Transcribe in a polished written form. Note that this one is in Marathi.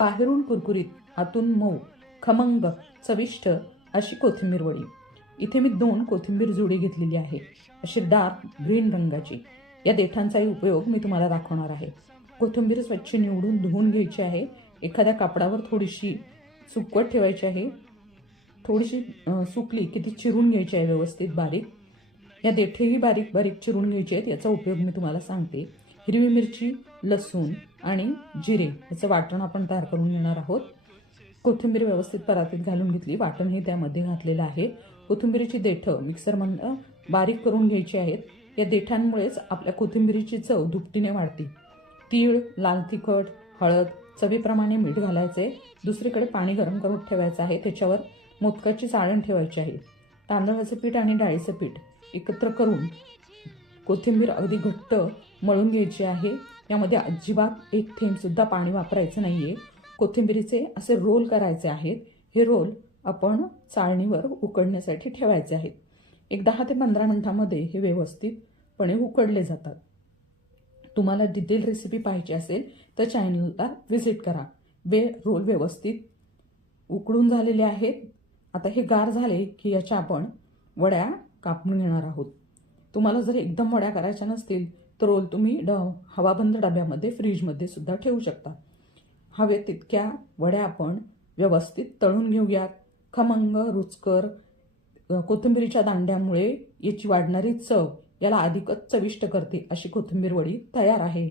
बाहेरून कुरकुरीत आतून मऊ खमंग चविष्ट अशी कोथिंबीर वडी। इथे मी 2 कोथिंबीर जुडी घेतलेली आहे, अशी डार्क ग्रीन रंगाची। या देठांचाही उपयोग मी तुम्हाला दाखवणार आहे। कोथिंबीर स्वच्छ निवडून धुवून घ्यायची आहे। एखाद्या कापडावर थोडीशी सुकवत ठेवायची आहे। थोडीशी सुकली की ती चिरून घ्यायची आहे व्यवस्थित बारीक। या देठेही बारीक बारीक चिरून घ्यायचे आहेत। याचा उपयोग मी तुम्हाला सांगते। हिरवी मिरची, लसूण आणि जिरे याचं वाटण आपण तयार करून घेणार आहोत। कोथिंबीर व्यवस्थित परातीत घालून घेतली, वाटणही त्यामध्ये घातलेलं आहे। कोथिंबीरीची देठं मिक्सरमधून बारीक करून घ्यायची आहेत। या देठांमुळेच आपल्या कोथिंबीरीची चव दुपटीने वाढते। तीळ, लाल तिखट, हळद, चवीप्रमाणे मीठ घालायचे। दुसरीकडे पाणी गरम करून ठेवायचं आहे। त्याच्यावर मोदकाची चाळण ठेवायची आहे। तांदळाचं पीठ आणि डाळीचं पीठ एकत्र करून कोथिंबीर अगदी घट्ट मळून घ्यायची आहे। यामध्ये अजिबात एक थेंब सुद्धा पाणी वापरायचं नाहीये। कोथिंबीरीचे असे रोल करायचे आहेत। हे रोल आपण चाळणीवर उकडण्यासाठी ठेवायचे आहेत। एक 10 ते 15 मिनिटांमध्ये हे व्यवस्थितपणे उकडले जातात। तुम्हाला डिटेल रेसिपी पाहिजे असेल तर चॅनलला व्हिजिट करा। रोल व्यवस्थित उकडून झालेले आहेत। आता हे गार झाले की याच्या आपण वड्या कापून घेणार आहोत। तुम्हाला जर एकदम वड्या करायच्या नसतील तर रोल तुम्ही हवाबंद डब्यामध्ये फ्रीजमध्ये सुद्धा ठेवू शकता। हवे तितक्या वड्या आपण व्यवस्थित तळून घेऊयात। खमंग रुचकर कोथिंबीरीच्या दांड्यामुळे याची वाढणारी चव याला अधिकच चविष्ट करते अशी कोथिंबीर वडी तयार आहे।